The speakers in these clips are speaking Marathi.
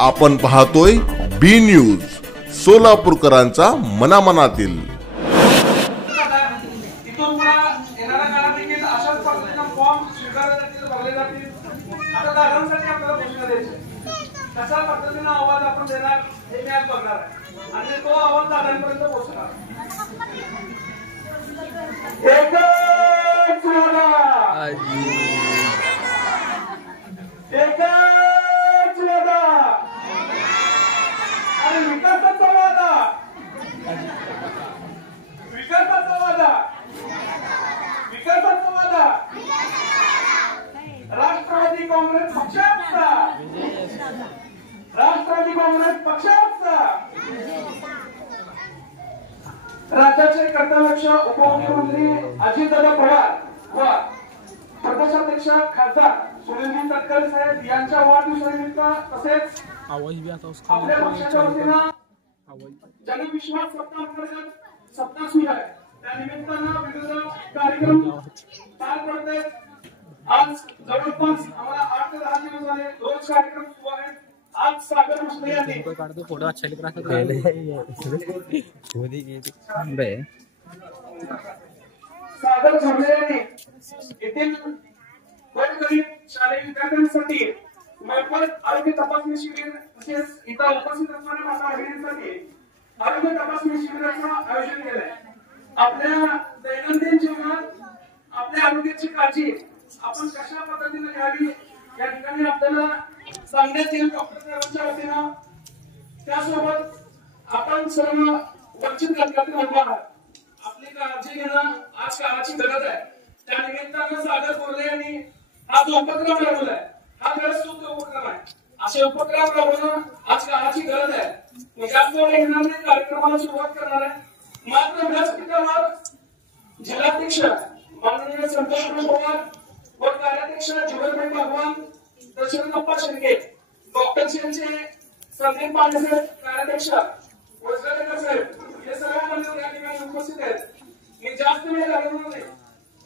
आपण पाहतोय बी न्यूज, सोलापूरकरांचा मनामनातील। कशा पद्धतीने आवाज आपण देणार हे मी आज बघणार आहे आणि तो आवाज दादांपर्यंत पोहोचणार। एकच वादा, एकच वादा आणि विकासाचा वादा, विकासाचा वादा, विकासाचा वादा राष्ट्रवादी काँग्रेस पक्षाचा, राष्ट्रवादी काँग्रेस पक्षाचा राज्याचे कर्तव्यदक्ष उपमुख्यमंत्री अजितदादा पवार व प्रदेशाध्यक्ष खासदार सुनीलजी तटकरे साहेब यांच्या वाढदिवसानिमित्त तसेच आपल्या पक्षाच्या वतीनं जनविश्वास सप्ताह अंतर्गत सप्ताह सुरू आहे, त्या निमित्तानं विविध कार्यक्रम पार पडत आहेत। आज जवळपास आम्हाला 8 ते 10 दिवस झाले रोज कार्यक्रम सुरू आहेत। आज सागर मुसळे यांनी फोटो अच्छा लग रहा था सागर मुसळे यांनी येथील गोरगरीब शालेय विद्यार्थ्यांसाठी मोफत आरोग्य तपासणी शिबिर तसेच इथं उपस्थित असणाऱ्या माता भगिनींसाठी आरोग्य तपासणी शिबिराचं आयोजन केलंय। आपल्या दैनंदिन जीवनात आपल्या आरोग्याची काळजी आपण कशा पद्धतीने घ्यावी या ठिकाणी आपल्याला सांगण्यात येईल डॉक्टर साहेबांच्या वतीनं। त्यासोबत आपण सर्व वंचित घटकातील आहात, आपली काळजी घेणं आज काळाची गरज आहे। त्या निमित्तानं सागर बोरले यांनी हा जो उपक्रम राबवलाय हा खरंच सुद्धा उपक्रम आहे। असे उपक्रम राबवणं आज काळाची गरज आहे। मी जास्त वेळ घेणार नाही, कार्यक्रमाला सुरुवात करणार आहे। मात्र व्यासपीठावर जिल्हाध्यक्ष माननीय संतोष पवार व कार्याध्यक्ष जीवनभाई भगवान, दशरथप्पा शेळके, डॉक्टर यांचे संदीप पांडे साहेब कार्याध्यक्ष, वज्रदेकर साहेब हे सर्व मान्यवर या ठिकाणी उपस्थित आहेत। मी जास्त वेळ घालवणार नाही,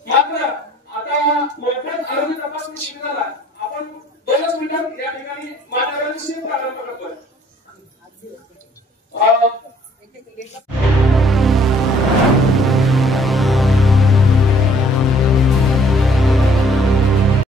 मात्र आता मोफत आरोग्य तपासणी शिबिराला आपण 2 मिनिटात या ठिकाणी मान्यवरांशी प्रारंभ करतोय।